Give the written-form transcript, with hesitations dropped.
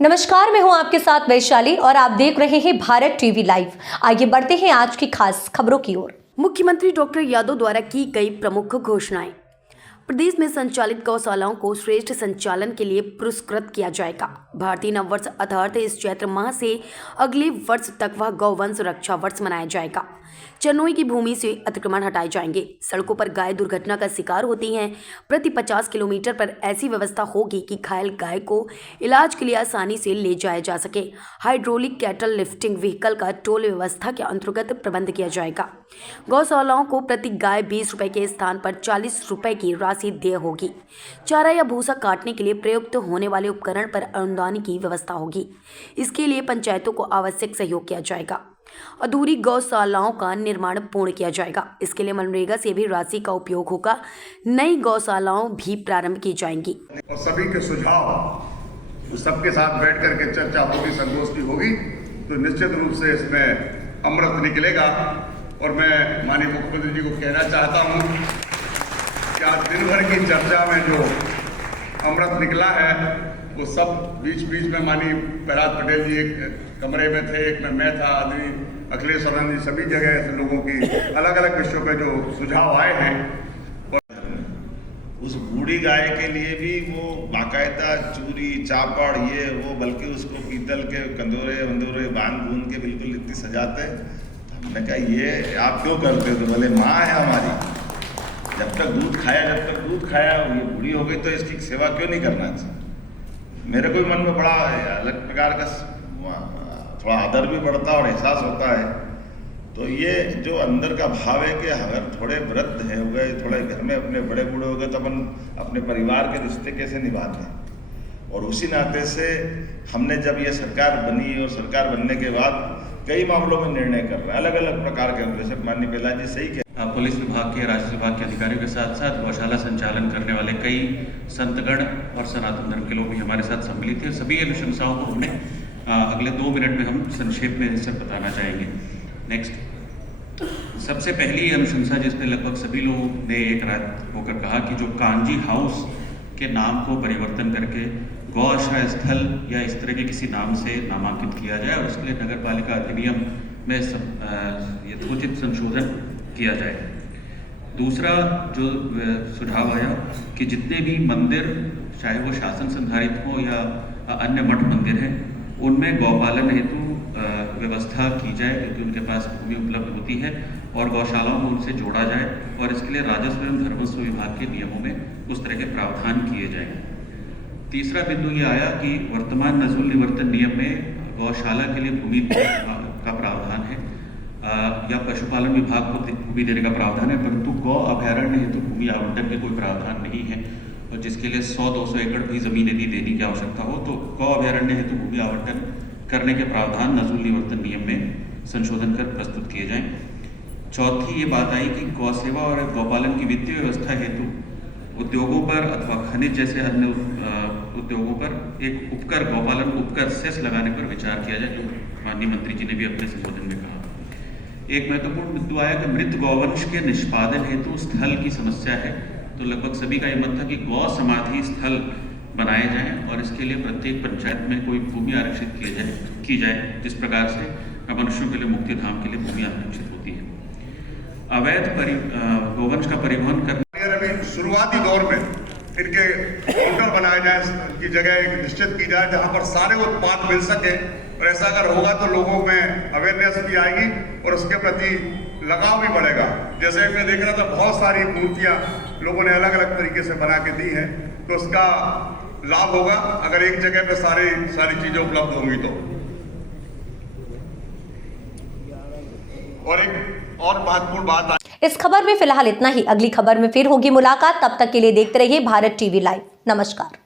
नमस्कार, मैं हूं आपके साथ वैशाली और आप देख रहे हैं भारत टीवी लाइव। आइए बढ़ते हैं आज की खास खबरों की ओर। मुख्यमंत्री डॉक्टर यादव द्वारा की गई प्रमुख घोषणाएं। प्रदेश में संचालित गौशालाओं को श्रेष्ठ संचालन के लिए पुरस्कृत किया जाएगा। भारतीय नववर्ष अर्थात इस चैत्र माह से अगले वर्ष तक वह गौवंश रक्षा वर्ष मनाया जाएगा। चरनोई की भूमि से अतिक्रमण हटाए जाएंगे। सड़कों पर गाय दुर्घटना का शिकार होती हैं। प्रति 50 किलोमीटर पर ऐसी व्यवस्था होगी कि घायल गाय को इलाज के लिए आसानी से ले जाया जा सके। हाइड्रोलिक कैटल लिफ्टिंग व्हीकल का टोल व्यवस्था के अंतर्गत प्रबंध किया जाएगा। गौशालाओं को प्रति गाय 20 रुपए के स्थान पर 40 रुपए की राशि देय होगी। चारा या भूसा काटने के लिए प्रयुक्त होने वाले उपकरण पर अनुदान की व्यवस्था होगी। इसके लिए पंचायतों को आवश्यक सहयोग किया जाएगा। अधूरी गौशालाओं का निर्माण पूर्ण किया जाएगा। इसके लिए मनरेगा से भी राशि का उपयोग होगा। नई गौशालाओं भी प्रारंभ की जाएंगी। और सभी के सुझाव सबके साथ बैठ करके चर्चा होगी, संगोष्ठी होगी, तो निश्चित रूप से इसमें अमृत निकलेगा। और मैं माननीय मुख्यमंत्री जी को कहना चाहता हूँ कि आज दिन भर की चर्चा में जो अमृत निकला है वो सब बीच बीच में माननीय प्रहलाद पटेल जी एक कमरे में थे, एक में मैं था, आदमी अखिलेश सरन जी, सभी जगह ऐसे लोगों की अलग अलग विषयों पे जो सुझाव आए हैं। उस बूढ़ी गाय के लिए भी वो बाकायदा चूरी चापड़ ये वो, बल्कि उसको पीतल के कंदोरे वंदोरे बांध बूंद के बिल्कुल इतनी सजाते। हमने कहा ये आप क्यों करते हो? तो बोले माँ है हमारी, जब तक दूध खाया, ये बूढ़ी हो गई तो इसकी सेवा क्यों नहीं करना चाहिए। मेरे को मन में बड़ा अलग प्रकार का थोड़ा आदर भी बढ़ता और एहसास होता है। तो ये जो अंदर का भाव है कि अगर थोड़े वृद्ध हैं हो गए, थोड़े घर में अपने बड़े बूढ़े हो गए, तो अपन अपने परिवार के रिश्ते कैसे निभाते हैं। और उसी नाते से हमने जब ये सरकार बनी और सरकार बनने के बाद कई मामलों में निर्णय कर रहे हैं अलग अलग प्रकार के। जैसे माननीय प्रहलाद जी सही कह, पुलिस विभाग के, राजस्व विभाग के अधिकारियों के साथ साथ गौशाला संचालन करने वाले कई संतगण और सनातन धर्म के लोग भी हमारे साथ सम्मिलित थे। सभी अनुशंसाओं को हमने अगले 2 मिनट में हम संक्षेप में इसे बताना चाहेंगे। नेक्स्ट, सबसे पहली अनुशंसा जिसमें लगभग सभी लोगों ने एक रात होकर कहा कि जो कांजी हाउस के नाम को परिवर्तन करके गौ आश्रय स्थल या इस तरह के किसी नाम से नामांकित किया जाए और उसके लिए नगर पालिका अधिनियम में यथोचित संशोधन किया जाए। दूसरा जो सुझाव आया कि जितने भी मंदिर, चाहे वो शासन संधारित हो या अन्य मठ मंदिर हैं, उनमें गौपालन हेतु व्यवस्था की जाए, क्योंकि उनके पास भूमि उपलब्ध होती है, और गौशालाओं को उनसे जोड़ा जाए और इसके लिए राजस्व एवं धर्मस्व विभाग के नियमों में उस तरह के प्रावधान किए जाएंगे। तीसरा बिंदु ये आया कि वर्तमान नजूल निवर्तन नियम में गौशाला के लिए भूमि का प्रावधान है या पशुपालन विभाग को भूमि देने का प्रावधान है, परंतु गौ अभयारण्य हेतु भूमि आवंटन के कोई प्रावधान नहीं है। और जिसके लिए 100-200 एकड़ भी जमीन यदि देने की आवश्यकता हो तो गौ अभयारण्य हेतु भूमि आवंटन करने के प्रावधान नजूल निवर्तन नियम में संशोधन कर प्रस्तुत किए जाएं। चौथी ये बात आई कि गौ सेवा और गौपालन की वित्तीय व्यवस्था हेतु उद्योगों पर अथवा खनिज जैसे अन्य उद्योगों पर एक उपकर, गौपालन उपकर सेस लगाने पर विचार किया जाए, जो माननीय मंत्री जी ने भी अपने संबोधन में कहा। एक महत्वपूर्ण बिंदु आया कि मृत गौवंश के निष्पादन हेतु स्थल की समस्या है, तो लगभग सभी का ये मत था कि गौ समाधि स्थल बनाए जाएं और इसके लिए प्रत्येक पंचायत में कोई भूमि आरक्षित की जाए, जिस प्रकार से मनुष्यों के लिए मुक्ति धाम के लिए भूमि आरक्षित होती है। अवैध गौवंश का परिवहन करने शुरुआती दौर में इनके होटल बनाए जाए, की जगह एक निश्चित की जाए जहां पर सारे उत्पाद मिल सके। और ऐसा अगर होगा तो लोगों में अवेयरनेस भी आएगी और उसके प्रति लगाव भी बढ़ेगा। जैसे मैं देख रहा था, बहुत सारी मूर्तियां लोगों ने अलग अलग तरीके से बना के दी हैं, तो उसका लाभ होगा अगर एक जगह पे सारी चीजें उपलब्ध होंगी तो। और एक और महत्वपूर्ण बात, इस खबर में फिलहाल इतना ही। अगली खबर में फिर होगी मुलाकात, तब तक के लिए देखते रहिए भारत टीवी लाइव। नमस्कार।